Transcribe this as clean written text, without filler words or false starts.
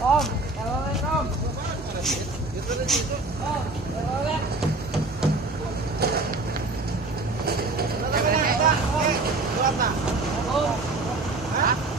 Om, tama rin, Om. Dito rin dito. Oh, tama rin. Tama na. Buwan na. Ha?